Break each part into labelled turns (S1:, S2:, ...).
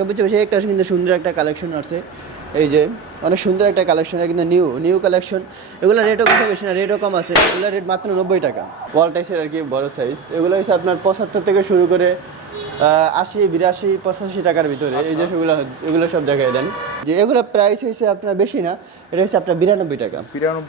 S1: সবচেয়ে বেশি একটা কিন্তু সুন্দর একটা কালেকশন আছে এই যে, অনেক সুন্দর একটা কালেকশন কিন্তু নিউ নিউ কালেকশন এগুলো রেটও কিন্তু বেশি না রেটও কম আছে। এগুলো রেট মাত্র নব্বই টাকা। ওয়াল টাইসের আর কি বড় সাইজ এগুলো হচ্ছে আপনার পঁচাত্তর থেকে শুরু করে আশি বিরাশি পঁচাশি টাকার ভিতরে এই যে সেগুলো এগুলো সব দেখাই দেন। যে এগুলো প্রাইস হচ্ছে আপনার বেশি না এটা হচ্ছে আপনার বিরানব্বই টাকা।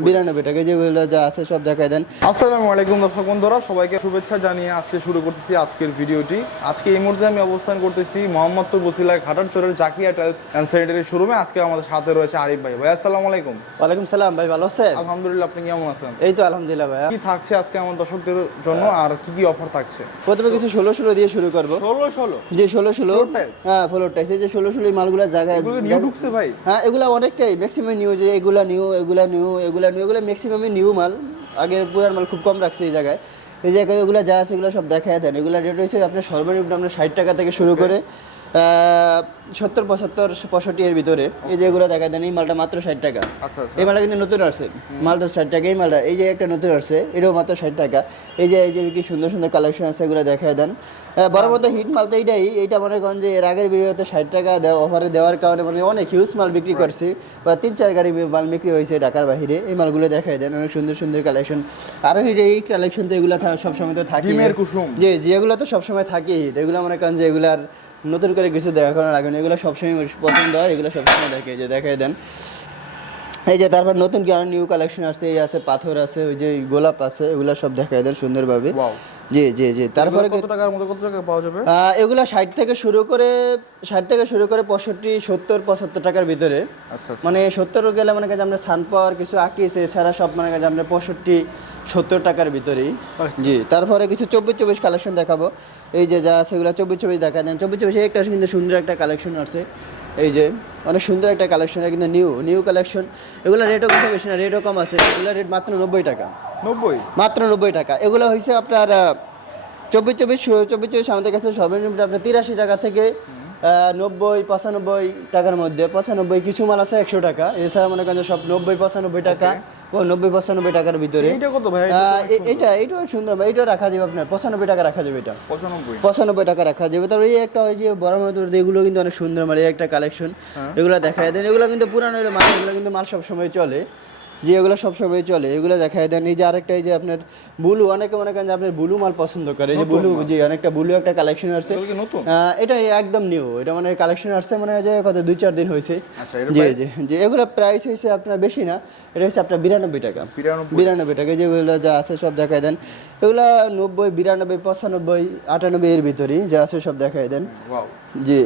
S1: বিরানব্বই। টাকা যেগুলো যা আছে সব দেখাই দেন।
S2: আসসালামু আলাইকুম দর্শক বন্ধুরা সবাইকে শুভেচ্ছা জানিয়ে আজকে শুরু করতেছি আজকের ভিডিওটি। আজকে এই মুহূর্তে আমি অবস্থান করতেছি মোহাম্মদপুর বসিলায় ঘাটারচরের জাকিয়া টাইলস অ্যান্ড স্যানিটারি শোরুমে আজকে আমাদের সাথে রয়েছে আরিফ ভাই। ভাই আসসালামু আলাইকুম।
S1: ওয়ালাইকুম সালাম ভাই ভালো আছেন?
S2: আলহামদুলিল্লাহ আপনি কেমন আছেন?
S1: এই তো আলহামদুলিল্লাহ ভাইয়া।
S2: কি থাকছে আজকে আমার দর্শকদের জন্য আর কি কি অফার থাকছে?
S1: প্রথমে কিছু ষোলো ষোলো দিয়ে শুরু করব।
S2: ষোলো? ষোলো
S1: যে ষোলো ষোলো? হ্যাঁ ফ্লোর টাইস এই যে ষোলো ষোলো মালগুলো জায়গায়
S2: নিউ ঢুকছে ভাই।
S1: হ্যাঁ এগুলো অনেকটাই। ম্যাক্সিমাম নিউ যে এগুলা নিউ এগুলা নিউ এগুলা নিউ এগুলো ম্যাক্সিমামই নিউ মাল। আগের পুরান মাল খুব কম রাখছে এই জায়গায়। এই জায়গায় এগুলো যা আছে এগুলো সব দেখায় দেন। এগুলো রেট হচ্ছে আপনার সর্বনিম্ন আপনার ষাট টাকা থেকে শুরু করে সত্তর পঁচাত্তর পঁয়ষট্টি এর ভিতরে এই যে এগুলো দেখায় দেন এই মালটা মাত্র ষাট টাকা।
S2: আচ্ছা আচ্ছা।
S1: এই মালটা কিন্তু নতুন আসছে। মালটা ষাট টাকা এই মালটা এই যে একটা নতুন আসছে এটাও মাত্র ষাট টাকা। এই যে এই যে কি সুন্দর সুন্দর কালেকশন আছে এগুলো দেখায় দেন। বড় মতো হিট মাল তো এইটাই এইটা মনে করেন যে এর আগের ভিডিওতে ষাট টাকা দেওয়া অফারে দেওয়ার কারণে মানে অনেক হিউজ মাল বিক্রি করছি বা তিন চার গাড়ি মাল বিক্রি হয়েছে ঢাকার বাইরে এই মালগুলো দেখায় দেন অনেক সুন্দর সুন্দর কালেকশন আরও হিট এই কালেকশন তো এগুলো সবসময় তো থাকে। যে যেগুলো তো সবসময় থাকে হিট এগুলো মনে করেন যে এগুলার নতুন করে কিছু দেখানোর না, এগুলো সবসময় পছন্দ হয়, এগুলো সবসময় দেখে যে দেখাই দেন এই যে তারপর নতুন কি নিউ কালেকশন আসছে, এই আছে পাথর আছে, ওই যে গোলাপ আছে, এগুলো সব দেখাই দেন সুন্দরভাবে. জি জি জি। তারপরে
S2: কত টাকার মধ্যে কত টাকা পাওয়া যাবে?
S1: এগুলা ষাট থেকে শুরু করে ষাট থেকে শুরু করে পঁয়ষট্টি সত্তর পঁচাত্তর টাকার ভিতরে।
S2: আচ্ছা আচ্ছা।
S1: মানে সত্তর গেলে মনে কাছে আমরা সান পাওয়ার কিছু আঁকিয়েছে এছাড়া সব মনে কাছে আমরা পঁয়ষট্টি সত্তর টাকার ভিতরেই। জি তারপরে কিছু চব্বিশ চব্বিশ কালেকশন দেখাবো। এই যে যা এগুলো চব্বিশ চব্বিশ দেখা দেন। চব্বিশ চব্বিশ একটা কিন্তু সুন্দর একটা কালেকশন আছে। এই যে অনেক সুন্দর একটা কালেকশন কিন্তু নিউ নিউ কালেকশন। এগুলো রেটও কিন্তু বেশি না রেটও কম আছে। এগুলো রেট মাত্র নব্বই টাকা।
S2: নব্বই?
S1: মাত্র নব্বই টাকা। এগুলো হয়েছে আপনার চব্বিশ চব্বিশ চব্বিশ চব্বিশ আমাদের কাছে সর্বনিম্ন আপনার তিরাশি টাকা থেকে নব্বই পঁচানব্বই টাকার মধ্যে। পঁচানব্বই কিছু মাল আছে একশো টাকা। এছাড়া মনে করেন সব নব্বই পঁচানব্বই টাকা ও নব্বই পঁচানব্বই টাকার ভিতরে।
S2: এটা কত ভাই?
S1: এটা এটাও সুন্দর ভাই। এটাও রাখা যাবে আপনার। পঁচানব্বই টাকা রাখা যাবে এটা।
S2: পঁচানব্বই।
S1: টাকা রাখা যাবে। তারপরে এই একটা হয় যে বড় মতো এগুলো কিন্তু অনেক সুন্দর মানে এই একটা কালেকশন এগুলো দেখা যায় এগুলো কিন্তু পুরানো মাল। এগুলো কিন্তু মাল সবসময় চলে। যে এগুলো সবসময় চলে এগুলো দেখায় দেন। এই যে আরেকটা এই যে আপনার বুলু অনেকে মনে করেন যে আপনার বুলু মাল পছন্দ করে। এই যে বুলু জি অনেকটা বুলু একটা কালেকশন আসছে। এটা একদম নিউ এটা মানে কালেকশন আসছে মনে হয় যে কত দুই চার দিন হয়েছে।
S2: আচ্ছা,
S1: জি জি জি এগুলো প্রাইস হয়েছে আপনার বেশি না। এটা হচ্ছে আপনার বিরানব্বই টাকা।
S2: বিরানব্বই।
S1: টাকা। যেগুলো যা আছে সব দেখাই দেন। এগুলো নব্বই বিরানব্বই পঁচানব্বই আটানব্বই এর ভিতরেই যা আছে সব দেখাই দেন। জি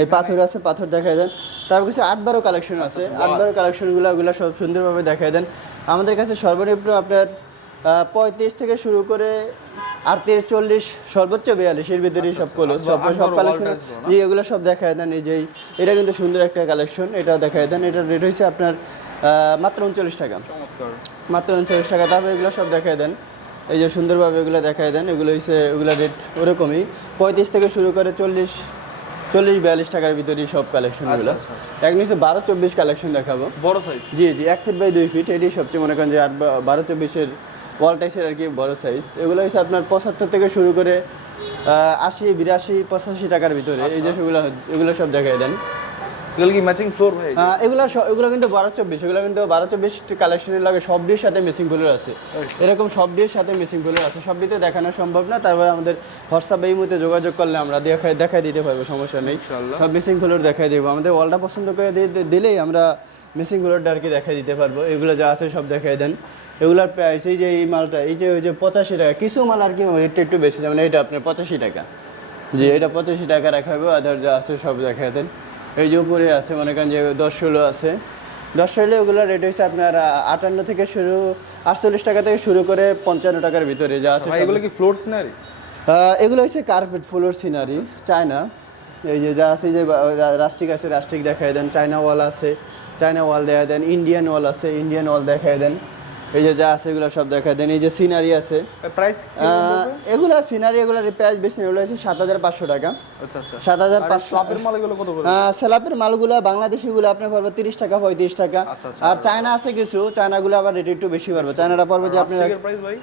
S1: এই পাথর আছে পাথর দেখাই দেন। তারপর কিছু আট বারো কালেকশন আছে। আট বারো কালেকশনগুলো ওগুলো সব সুন্দরভাবে দেখাই দেন। আমাদের কাছে সর্বনিম্ন আপনার পঁয়ত্রিশ থেকে শুরু করে আটত্রিশ চল্লিশ সর্বোচ্চ বিয়াল্লিশ এর ভিতরেই সব কলো সব সব কালেকশন জি এগুলো সব দেখায় দেন এই যে এটা কিন্তু সুন্দর একটা কালেকশন এটাও দেখায় দেন। এটার রেট হয়েছে আপনার মাত্র উনচল্লিশ টাকা। মাত্র উনচল্লিশ টাকা। তারপরে এগুলো সব দেখায় দেন। এই যে সুন্দরভাবে এগুলো দেখায় দেন এগুলো হচ্ছে এগুলো রেট ওরকমই। পঁয়ত্রিশ থেকে শুরু করে চল্লিশ চল্লিশ বিয়াল্লিশ টাকার ভিতরেই সব কালেকশনগুলো এক নিচে বারো চব্বিশ কালেকশন দেখাবো।
S2: বড় সাইজ
S1: জি জি এক ফিট বাই দুই ফিট এটি সবচেয়ে মনে করেন যে আট বারো চব্বিশের ওয়াল টাইসের আর কি বড় সাইজ এগুলো হচ্ছে আপনার পঁচাত্তর থেকে শুরু করে আশি বিরাশি পঁচাশি টাকার ভিতরে। এই যে সেগুলো এগুলো সব দেখাই দেন।
S2: এগুলো কি ম্যাচিং ফ্লোর ভাই?
S1: এগুলো স- এগুলো কিন্তু বারো চব্বিশ এগুলো কিন্তু বারো চব্বিশ কালেকশনের লাগে সব ডির সাথে মেসিং ফুলের আছে। এরকম সব ডির সাথে মেসিং ফুলের আছে। সব ডিতে দেখানো সম্ভব না তারপরে আমাদের হোয়াটসঅ্যাপ এই মুহূর্তে যোগাযোগ করলে আমরা দেখাই দেখাই দিতে পারব সমস্যা নেই। সব মেসিং ফুলের দেখাই দেবো। আমাদের ওয়ালটা পছন্দ করে দিলেই আমরা মেসিং ফুলেরটা আর কি দেখাই দিতে পারব। এগুলো যা আছে সব দেখাই দেন। এগুলোর প্রাইস এই যে এই মালটা এই যে ওই যে পঁচাশি টাকা কিছু মাল আর কি রেটটা একটু বেশি যেমন এটা আপনার পঁচাশি টাকা। জি এটা পঁচাশি টাকা রাখা হবে আদার যা আছে সব দেখাই দেন। এই যে উপরে আছে মনে করেন যে দশ ষোলো আছে। দশ ষোলো ওগুলোর রেট হচ্ছে আপনার আটান্ন থেকে শুরু আটচল্লিশ টাকা থেকে শুরু করে পঞ্চান্ন টাকার ভিতরে যা আছে
S2: এগুলো কি ফ্লোর সিনারি
S1: এগুলো হচ্ছে কার্পেট ফ্লোর সিনারি চায়না এই যে যা আছে যে রাস্টিক আছে রাস্টিক দেখাই দেন চায়না ওয়াল আছে চায়না ওয়াল দেখা দেন ইন্ডিয়ান ওয়াল আছে ইন্ডিয়ান ওয়াল দেখায় দেন। এই যে যা আছে এগুলো সব দেখাই দেন এই যে সিনারি আছে।
S2: প্রাইস
S1: এগুলো সিনারি এগুলোর প্রাইস বেশি এগুলো হচ্ছে সাত হাজার পাঁচশো টাকা।
S2: আচ্ছা আচ্ছা।
S1: সাত হাজার পাঁচশো।
S2: স্লাপের মাল এগুলো কত করে?
S1: সেলাপের মালগুলো বাংলাদেশিগুলো আপনার পড়বে তিরিশ টাকা পঁয়ত্রিশ টাকা।
S2: আচ্ছা, আচ্ছা।
S1: আর চায়না আছে কিছু চায়নাগুলো আবার রেট একটু বেশি পারবে চায়নাটা পড়বে যে আপনার
S2: প্লাস্টিকের প্রাইস ভাই?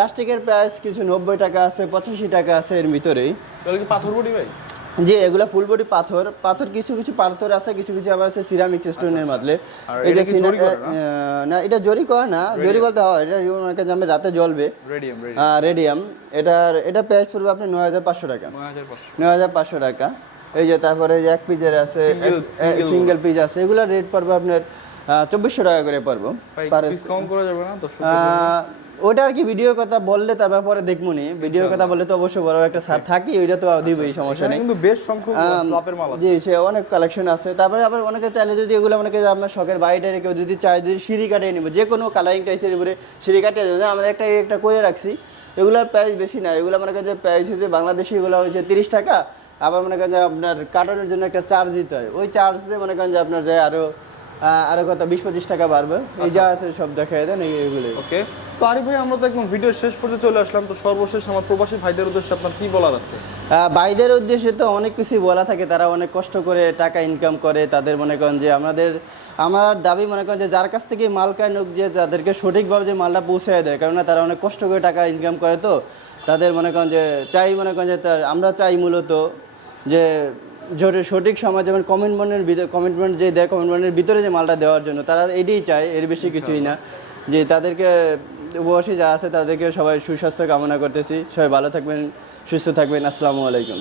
S1: রাস্টিকের প্রাইস কিছু নব্বই টাকা আছে পঁচাশি টাকা আছে এর ভিতরেই।
S2: এগুলো কি পাথর বডি ভাই?
S1: যে এগুলা ফুল বডি পাথর পাথর কিছু কিছু পাথর আছে কিছু কিছু আবার আছে সিরামিক স্টোনের
S2: আচ্ছা,
S1: এই যে
S2: না?
S1: এটা জরি করে না। জরি বলতে হয় এটা অনেকে জানবে রাতে জ্বলবে।
S2: রেডিয়াম রেডি
S1: রেডিয়াম এটার এটা প্রাইস পড়বে আপনি নয় হাজার পাঁচশো টাকা।
S2: নয় হাজার পাঁচশো।
S1: টাকা। এই যে তারপরে এই যে এক পিজের আছে সিঙ্গেল পিজ আছে এগুলো রেট পড়বে আপনার চব্বিশশো টাকা করে পড়ব। পার
S2: ডিসকাউন্ট করা যাবে না?
S1: ওটা আর কি ভিডিওর কথা বললে তার ব্যাপারে দেখব নি। ভিডিওর কথা বললে তো অবশ্যই বড় একটা সার থাকি ওইটা তো দিবই সমস্যা নেই।
S2: কিন্তু বেশ সংখ্যক স্লাপের মাল আছে।
S1: জি সে অনেক কালেকশন আছে। তারপরে আবার অনেকে চাইলে যদি এগুলো অনেকে আপনার শখের বাইরে কেউ যদি চায় যদি সিঁড়ি কাটিয়ে নিব যে কোনো কালারিং টাইসের উপরে সিঁড়ি কাটিয়ে দেবে। আমরা একটা একটা করে রাখছি এগুলোর প্রাইস বেশি না। এগুলো মনে করেন যে প্রাইস হচ্ছে বাংলাদেশি এগুলো হচ্ছে তিরিশ টাকা। আবার মনে করেন যে আপনার কাটানোর জন্য একটা চার্জ দিতে হয়। ওই চার্জে মনে করেন যে আপনার যে আরও আহ, আরও কত বিশ পঁচিশ টাকা বাড়বে। এই যা আছে সব দেখাই দেন এই- এইগুলোই।
S2: ওকে। তো আরিফ ভাই আমরা তো একদম ভিডিও শেষ পর্যন্ত চলে আসলাম। তো সর্বশেষ আমার প্রবাসী ভাইদের উদ্দেশ্যে আপনার কি বলার আছে?
S1: ভাইদের উদ্দেশ্যে তো অনেক কিছুই বলা থাকে। তারা অনেক কষ্ট করে টাকা ইনকাম করে। তাদের মনে করেন যে আমাদের আমার দাবি মনে করেন যে যার কাছ থেকে মাল কায় নোক যে তাদেরকে সঠিকভাবে যে মালটা পৌঁছায় দেয়। কেননা তারা অনেক কষ্ট করে টাকা ইনকাম করে তো। তাদের মনে করেন যে চাই মনে করেন যে আমরা চাই মূলত যে সঠিক সময় যেমন কমিটমেন্টের ভিতরে কমিটমেন্ট যে দেয় কমিটমেন্টের ভিতরে যে মালটা দেওয়ার জন্য তারা এটাই চায় এর বেশি কিছুই না। যে তাদেরকে উপবাসী যা আছে তাদেরকে সবাই সুস্বাস্থ্য কামনা করতেছি। সবাই ভালো থাকবেন সুস্থ থাকবেন। আসসালামু আলাইকুম।